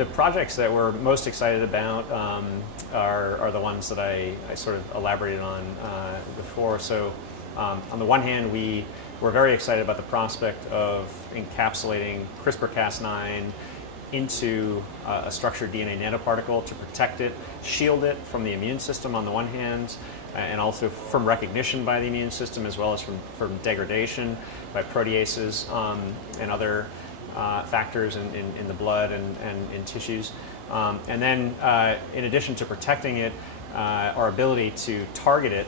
the projects that we're most excited about are the ones that I sort of elaborated on before. So on the one hand, we're very excited about the prospect of encapsulating CRISPR-Cas9 into a structured DNA nanoparticle to protect it, shield it from the immune system on the one hand, and also from recognition by the immune system, as well as from degradation by proteases and other factors in the blood and in tissues. And then in addition to protecting it, our ability to target it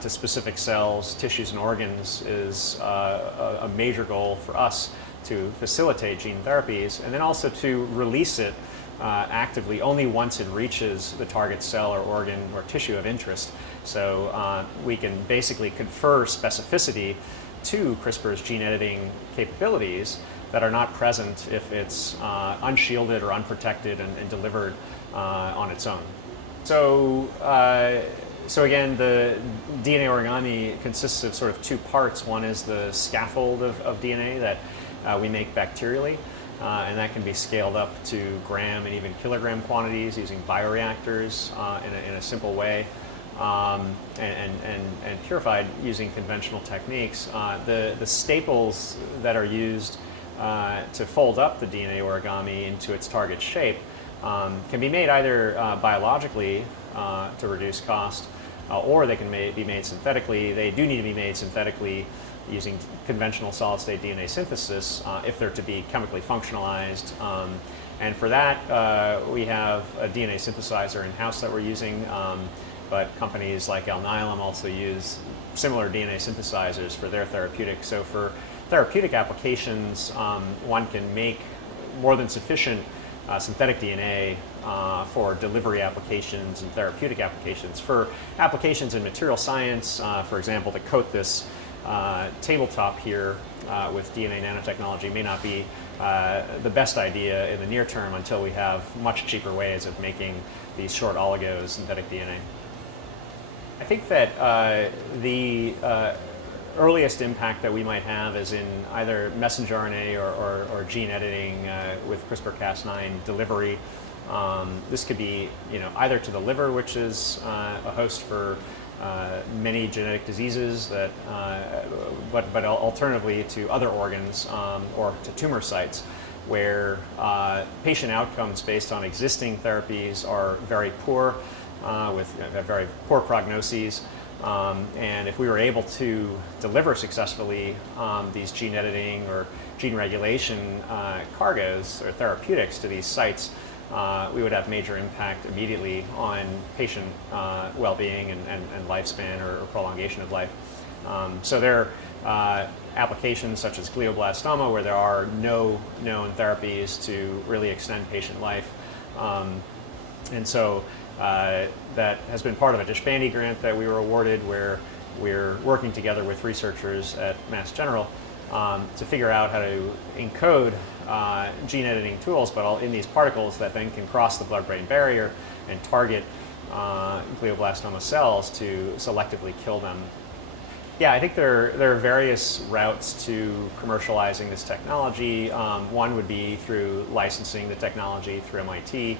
to specific cells, tissues, and organs is a major goal for us to facilitate gene therapies, and then also to release it actively only once it reaches the target cell or organ or tissue of interest. So we can basically confer specificity to CRISPR's gene editing capabilities that are not present if it's unshielded or unprotected and delivered on its own. So again, the DNA origami consists of sort of two parts. One is the scaffold of DNA that we make bacterially, and that can be scaled up to gram and even kilogram quantities using bioreactors in a simple way, and purified using conventional techniques. The staples that are used to fold up the DNA origami into its target shape can be made either biologically to reduce cost, or they can be made synthetically. They do need to be made synthetically using conventional solid-state DNA synthesis if they're to be chemically functionalized. And for that, we have a DNA synthesizer in-house that we're using, but companies like Alnylam also use similar DNA synthesizers for their therapeutics. So for therapeutic applications, one can make more than sufficient synthetic DNA for delivery applications and therapeutic applications. For applications in material science, for example, to coat this tabletop here with DNA nanotechnology may not be the best idea in the near term until we have much cheaper ways of making these short oligos synthetic DNA. I think that the earliest impact that we might have is in either messenger RNA or gene editing with CRISPR-Cas9 delivery. This could be, either to the liver, which is a host for many genetic diseases, that, but alternatively to other organs or to tumor sites, where patient outcomes based on existing therapies are very poor, with very poor prognoses. And if we were able to deliver successfully these gene editing or gene regulation cargoes or therapeutics to these sites, we would have major impact immediately on patient well-being and lifespan or prolongation of life. So there are applications such as glioblastoma, where there are no known therapies to really extend patient life. And so that has been part of a Deshpande grant that we were awarded, where we're working together with researchers at Mass General to figure out how to encode gene editing tools, but all in these particles that then can cross the blood-brain barrier and target glioblastoma cells to selectively kill them. Yeah, I think there are various routes to commercializing this technology. One would be through licensing the technology through MIT,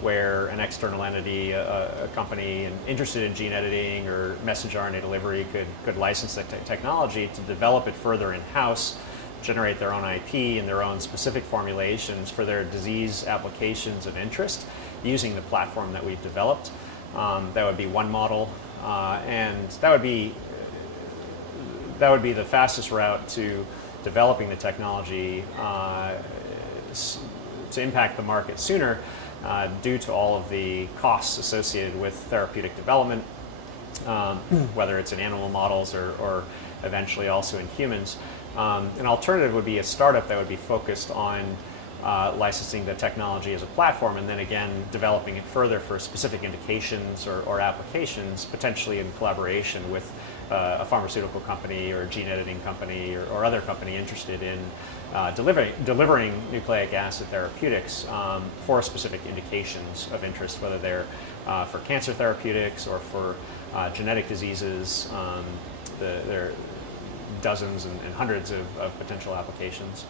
where an external entity, a company interested in gene editing or messenger RNA delivery could license the technology to develop it further in-house, generate their own IP and their own specific formulations for their disease applications of interest using the platform that we've developed. That would be one model, and that would be the fastest route to developing the technology to impact the market sooner, due to all of the costs associated with therapeutic development, whether it's in animal models or eventually also in humans. An alternative would be a startup that would be focused on licensing the technology as a platform, and then again developing it further for specific indications or applications, potentially in collaboration with a pharmaceutical company or a gene editing company or other company interested in delivering nucleic acid therapeutics for specific indications of interest, whether they're for cancer therapeutics or for genetic diseases. There are dozens and hundreds of potential applications.